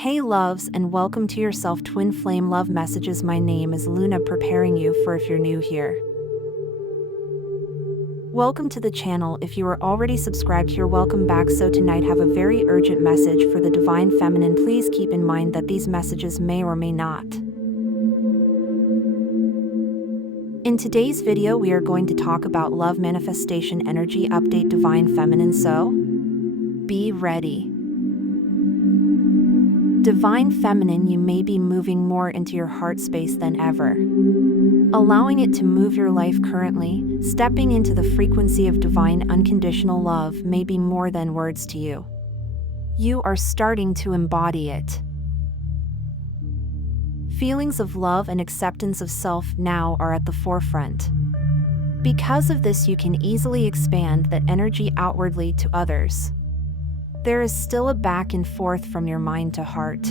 Hey loves, and welcome to your Self Twin Flame Love Messages. My name is Luna, preparing you for if you're new here. Welcome to the channel. If you are already subscribed here, welcome back. So tonight have a very urgent message for the Divine Feminine. Please keep in mind that these messages may or may not. In today's video, we are going to talk about love manifestation energy update, Divine Feminine. So be ready. Divine Feminine, you may be moving more into your heart space than ever, allowing it to move your life currently. Stepping into the frequency of divine unconditional love may be more than words to you. You are starting to embody it. Feelings of love and acceptance of self now are at the forefront. Because of this, you can easily expand that energy outwardly to others. There is still a back and forth from your mind to heart.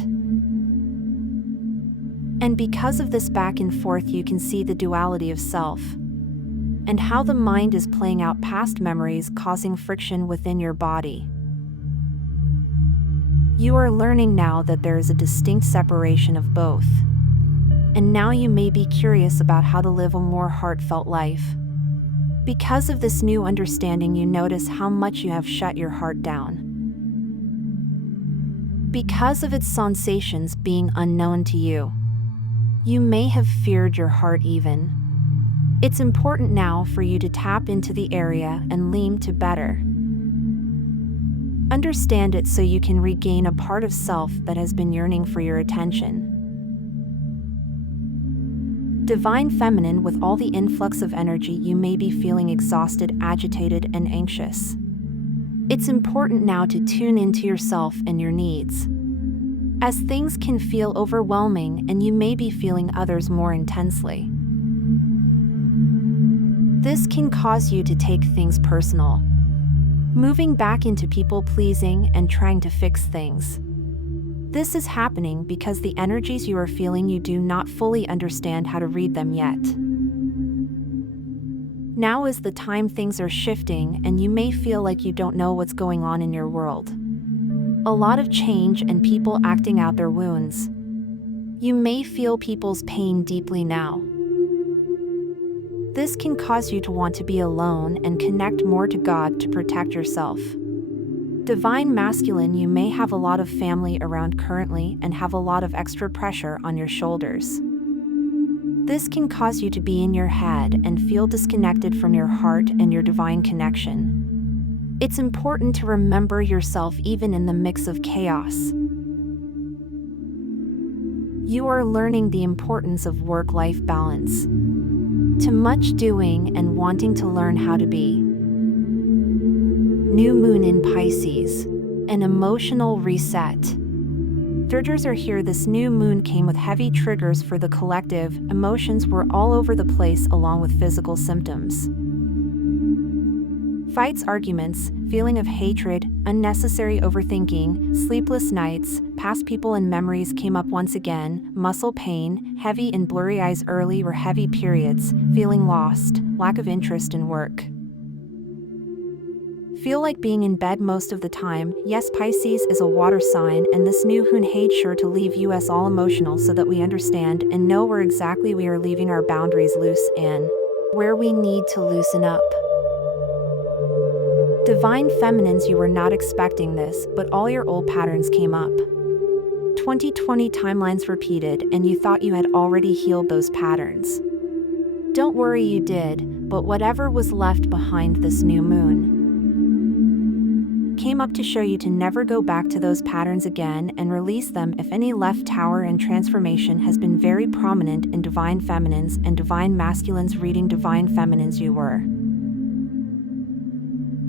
And because of this back and forth, you can see the duality of self and how the mind is playing out past memories, causing friction within your body. You are learning now that there is a distinct separation of both. And now you may be curious about how to live a more heartfelt life. Because of this new understanding, you notice how much you have shut your heart down. Because of its sensations being unknown to you, you may have feared your heart even. It's important now for you to tap into the area and lean to better understand it so you can regain a part of self that has been yearning for your attention. Divine Feminine, with all the influx of energy, you may be feeling exhausted, agitated, and anxious. It's important now to tune into yourself and your needs, as things can feel overwhelming and you may be feeling others more intensely. This can cause you to take things personal, moving back into people-pleasing and trying to fix things. This is happening because the energies you are feeling, you do not fully understand how to read them yet. Now is the time things are shifting and you may feel like you don't know what's going on in your world. A lot of change and people acting out their wounds. You may feel people's pain deeply now. This can cause you to want to be alone and connect more to God to protect yourself. Divine Masculine, you may have a lot of family around currently and have a lot of extra pressure on your shoulders. This can cause you to be in your head and feel disconnected from your heart and your divine connection. It's important to remember yourself even in the mix of chaos. You are learning the importance of work-life balance. Too much doing and wanting to learn how to be. New moon in Pisces, an emotional reset. Triggers are here. This new moon came with heavy triggers for the collective. Emotions were all over the place along with physical symptoms. Fights, arguments, feeling of hatred, unnecessary overthinking, sleepless nights, past people and memories came up once again, muscle pain, heavy and blurry eyes, early or heavy periods, feeling lost, lack of interest in work. Feel like being in bed most of the time. Yes, Pisces is a water sign, and this new moon made sure to leave us all emotional so that we understand and know where exactly we are leaving our boundaries loose and where we need to loosen up. Divine Feminines, you were not expecting this, but all your old patterns came up. 2020 timelines repeated, and you thought you had already healed those patterns. Don't worry, you did, but whatever was left behind, this new moon came up to show you to never go back to those patterns again and release them. If any left, Tower and transformation has been very prominent in Divine Feminines and Divine Masculines. Reading Divine Feminines, you were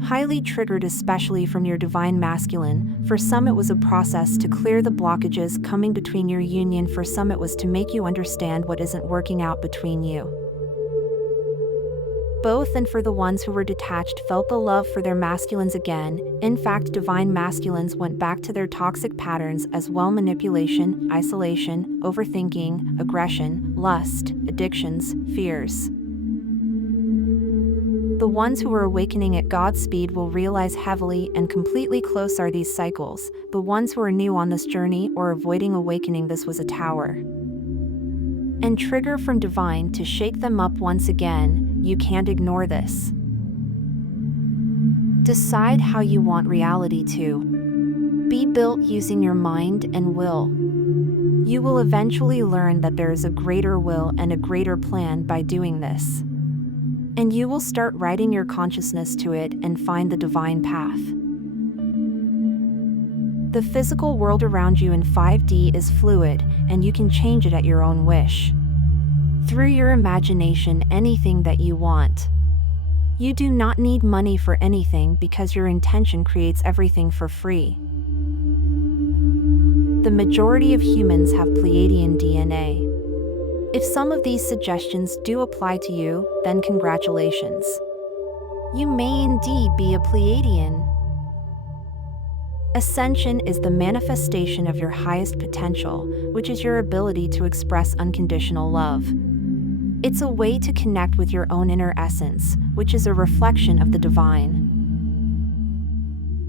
highly triggered, especially from your Divine Masculine. For some, it was a process to clear the blockages coming between your union. For some, it was to make you understand what isn't working out between you both, and for the ones who were detached, felt the love for their masculines again. In fact, Divine Masculines went back to their toxic patterns as well: manipulation, isolation, overthinking, aggression, lust, addictions, fears. The ones who are awakening at God's speed will realize heavily and completely close are these cycles. The ones who are new on this journey or avoiding awakening, this was a tower and trigger from divine to shake them up once again. You can't ignore this. Decide how you want reality to be built using your mind and will. You will eventually learn that there is a greater will and a greater plan by doing this. And you will start writing your consciousness to it and find the divine path. The physical world around you in 5D is fluid, and you can change it at your own wish. Through your imagination, anything that you want. You do not need money for anything because your intention creates everything for free. The majority of humans have Pleiadian DNA. If some of these suggestions do apply to you, then congratulations. You may indeed be a Pleiadian. Ascension is the manifestation of your highest potential, which is your ability to express unconditional love. It's a way to connect with your own inner essence, which is a reflection of the divine.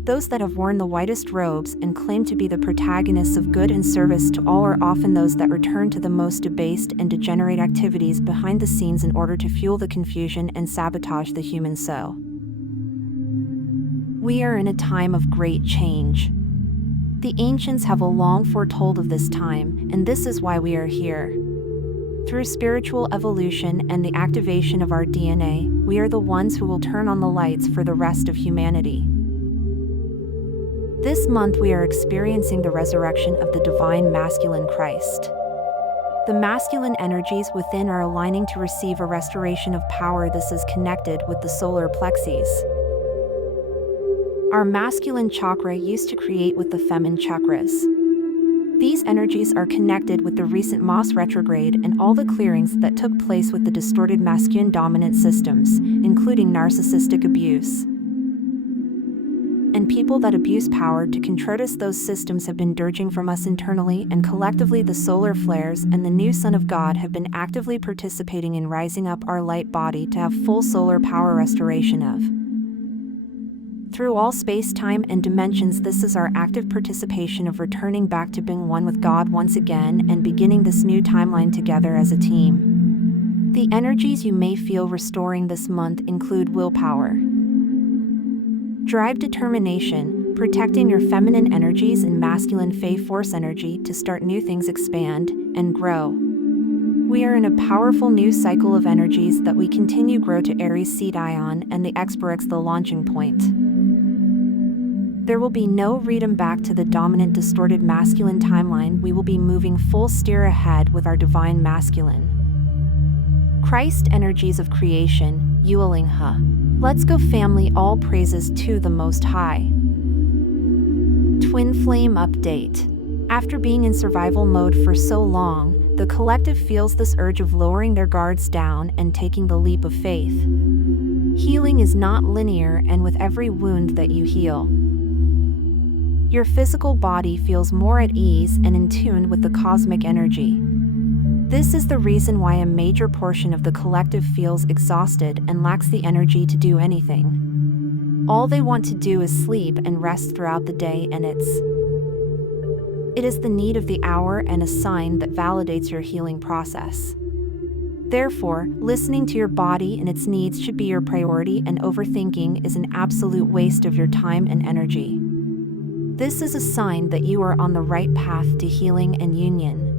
Those that have worn the whitest robes and claim to be the protagonists of good and service to all are often those that return to the most debased and degenerate activities behind the scenes in order to fuel the confusion and sabotage the human soul. We are in a time of great change. The ancients have long foretold of this time, and this is why we are here. Through spiritual evolution and the activation of our DNA, we are the ones who will turn on the lights for the rest of humanity. This month we are experiencing the resurrection of the divine masculine Christ. The masculine energies within are aligning to receive a restoration of power. This is connected with the solar plexus. Our masculine chakra used to create with the feminine chakras. These energies are connected with the recent Mars retrograde and all the clearings that took place with the distorted masculine dominant systems, including narcissistic abuse. And people that abuse power to control us, those systems have been dirging from us internally, and collectively the solar flares and the new Son of God have been actively participating in rising up our light body to have full solar power restoration of. Through all space, time, and dimensions, this is our active participation of returning back to being one with God once again and beginning this new timeline together as a team. The energies you may feel restoring this month include willpower, drive, determination, protecting your feminine energies and masculine Fae force energy to start new things, expand, and grow. We are in a powerful new cycle of energies that we continue grow to Aries seed ion and the Experex, the launching point. There will be no return back to the dominant distorted masculine timeline. We will be moving full steer ahead with our divine masculine Christ energies of creation, Yuelingha. Let's go family, all praises to the Most High. Twin Flame update. After being in survival mode for so long, the collective feels this urge of lowering their guards down and taking the leap of faith. Healing is not linear, and with every wound that you heal, your physical body feels more at ease and in tune with the cosmic energy. This is the reason why a major portion of the collective feels exhausted and lacks the energy to do anything. All they want to do is sleep and rest throughout the day, and it is the need of the hour and a sign that validates your healing process. Therefore, listening to your body and its needs should be your priority, and overthinking is an absolute waste of your time and energy. This is a sign that you are on the right path to healing and union.